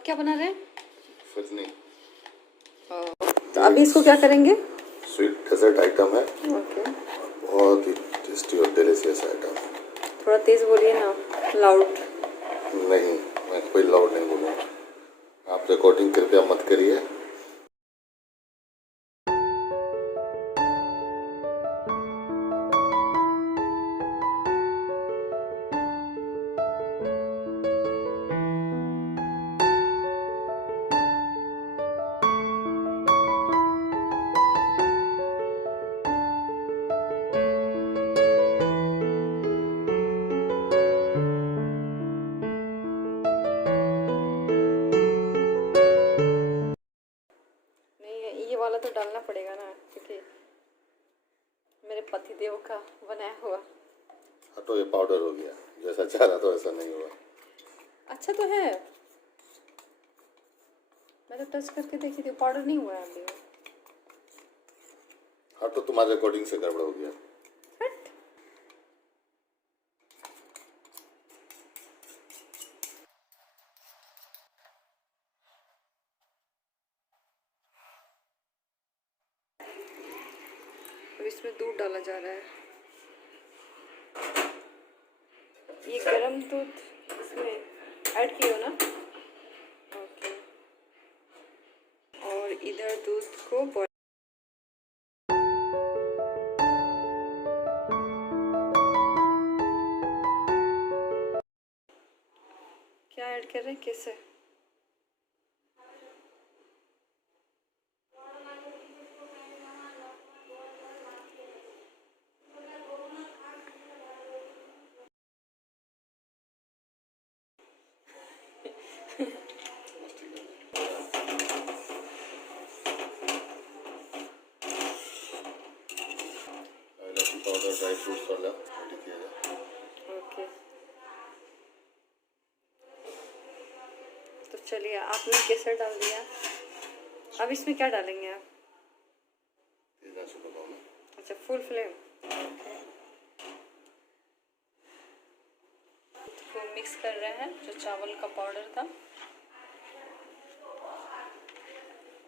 अब क्या बना रहे हैं? फिरनी। तो अभी इसको क्या करेंगे? स्वीट डेजर्ट आइटम है। ओके। बहुत ही टेस्टी और डिलीशियस आइटम है। थोड़ा तेज बोलिए ना, लाउड नहीं, मैं कोई लाउड नहीं बोलूँगा। आप रिकॉर्डिंग कृपया मत करिए। ये वाला तो डालना पड़ेगा ना, क्योंकि मेरे पति देव का बनाया हुआ। हाँ तो ये पाउडर हो गया, जैसा चाह रहा था वैसा नहीं हुआ। अच्छा तो है, मैं तो टच करके देखी थी, पाउडर नहीं हुआ है अभी। हाँ तो तुम्हारे रिकॉर्डिंग से गड़बड़ हो गया। हट। अब इसमें दूध डाला जा रहा है। ये गरम दूध इसमें ऐड किए हो ना? ओके। और इधर दूध को बॉईल, क्या ऐड कर रहे हैं, कैसे? पाउडर ड्राई फ्रूट्स वाला रेडी किया जाए। ओके, तो चलिए, आपने केसर डाल दिया। अब इसमें क्या डालेंगे आप? अच्छा, फुल फ्लेम। तो मिक्स कर रहे हैं जो चावल का पाउडर था,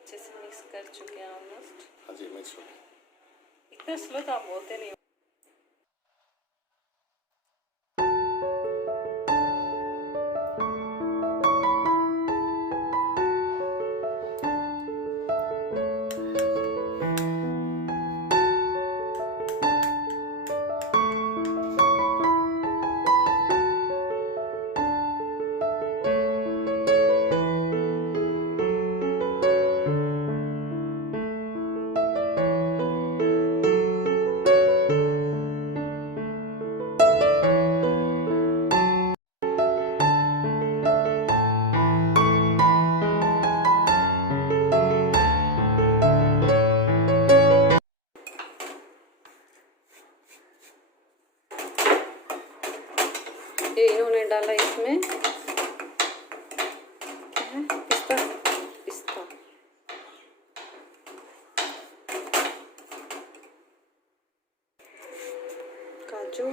अच्छे से मिक्स कर चुके हैं ऑलमोस्ट। हाँ जी, मिक्स हो गया। इतना स्लो तो आप बोलते नहीं हो। ये इन्होंने डाला इसमें क्या है, पिस्ता, पिस्ता। काजू,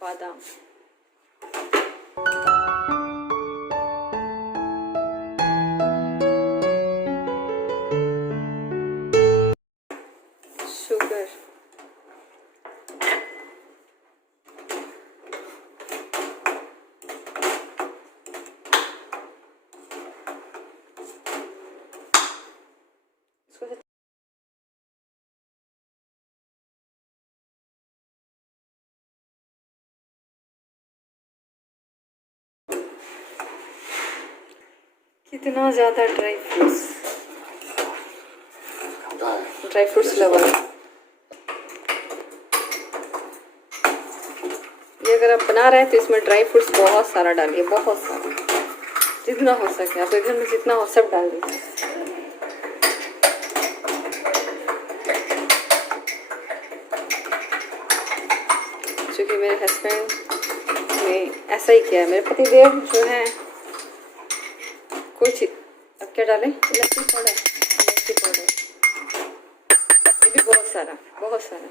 बादाम, शुगर, इसको कितना ज़्यादा ड्राई फ्रूट्स लवर। ये अगर आप बना रहे हैं तो इसमें ड्राई फ्रूट्स बहुत सारा डालिए, बहुत सारा, जितना हो सके आपके घर में जितना हो सब डाल दीजिए। क्योंकि मेरे हस्बैंड ने ऐसा ही किया है। मेरे पति देव जो है कुछ, अब क्या डालें, इलायची पाउडर, इलायची पाउडर ये भी बहुत सारा, बहुत सारा।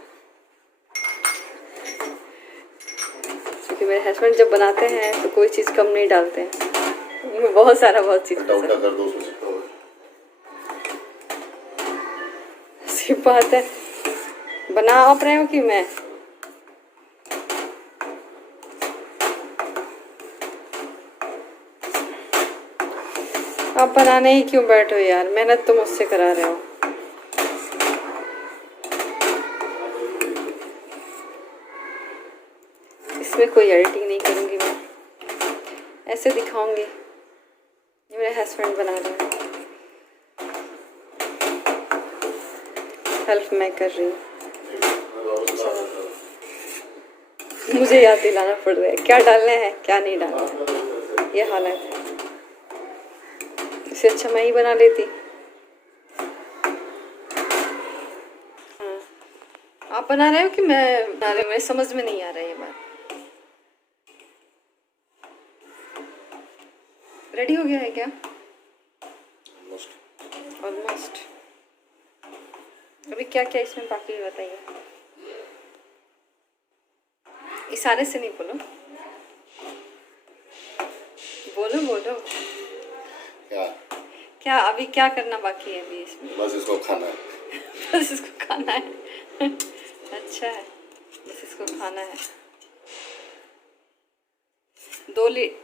क्योंकि मेरे हस्बैंड जब बनाते हैं तो कोई चीज़ कम नहीं डालते हैं, बहुत सारा, बहुत चीज़ उल्टा कर दो उसमें चिपका हुआ। सी बात है। बना आप रहे हो कि मैं? आप बनाने ही क्यों बैठो यार, मेहनत तो मुझसे करा रहे हो। इसमें कोई एडिटिंग नहीं करूँगी मैं, ऐसे दिखाऊंगी ये मेरे हस्बैंड बना रहे हैं, हेल्प मैं कर रही हूँ। मुझे याद दिलाना पड़ रहा है क्या डालना है क्या नहीं डालना है, ये हालत है। इससे अच्छा मैं ही बना लेती। हाँ, आप बना रहे हो कि मैं बना रही हूँ? मेरे समझ में नहीं आ रहा है ये बात। रेडी हो गया है क्या? ऑलमोस्ट। अभी क्या क्या इसमें बाकी है बताइए। इशारे से नहीं बोलो, बोलो बोलो। क्या क्या अभी क्या करना बाकी है अभी इसमें? बस इसको खाना है। बस इसको खाना है। अच्छा है, बस इसको खाना है।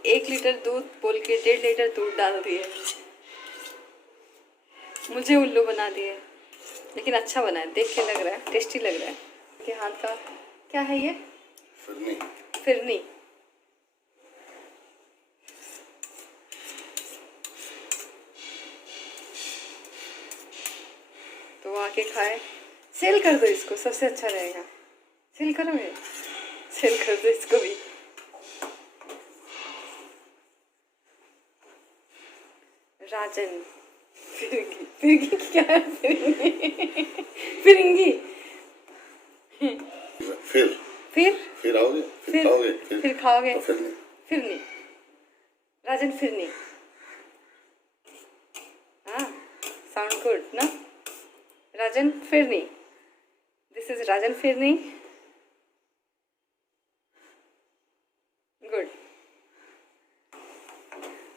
1 लीटर दूध बोल के 1.5 लीटर दूध डाल दिए, मुझे उल्लू बना दिए। लेकिन अच्छा बना है, देख के लग रहा है टेस्टी लग रहा है। के हाथ का क्या है ये? फिरनी। फिरनी। तो आके खाए। सेल कर दो इसको, सबसे अच्छा रहेगा। सेल करोगे? सेल कर दो इसको भी। राजन फिरंगी, फिरंगी क्या है? फिरंगी, फिरंगी। फिर आओगे, फिर खाओगे, फिर खाओगे तो फिरनी। फिरनी, राजन फिरनी। हाँ, साउंड गुड ना? Rajan Phirni, this is Rajan Phirni. Good,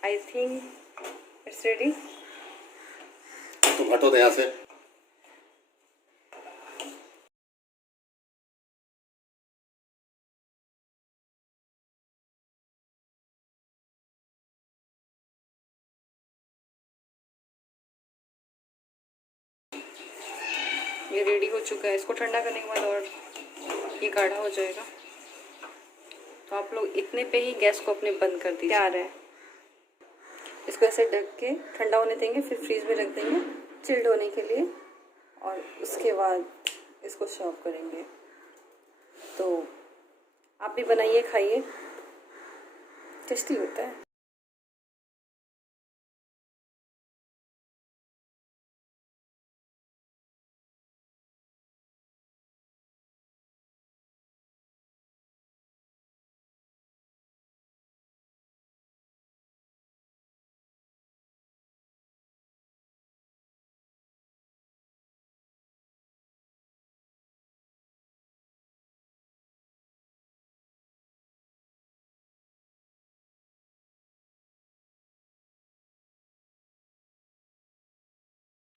I think it's ready. तुम हटो तो यहाँ से। ये रेडी हो चुका है, इसको ठंडा करने के बाद और ये गाढ़ा हो जाएगा। तो आप लोग इतने पे ही गैस को अपने बंद कर दीजिए। आ रहा है, इसको ऐसे ढक के ठंडा होने देंगे, फिर फ्रीज में रख देंगे चिल्ड होने के लिए, और उसके बाद इसको सर्व करेंगे। तो आप भी बनाइए, खाइए, टेस्टी होता है।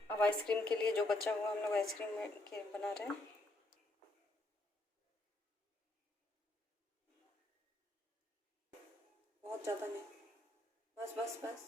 अब आइसक्रीम के लिए जो बचा हुआ हम लोग आइसक्रीम के बना रहे हैं। बहुत ज़्यादा नहीं, बस बस बस।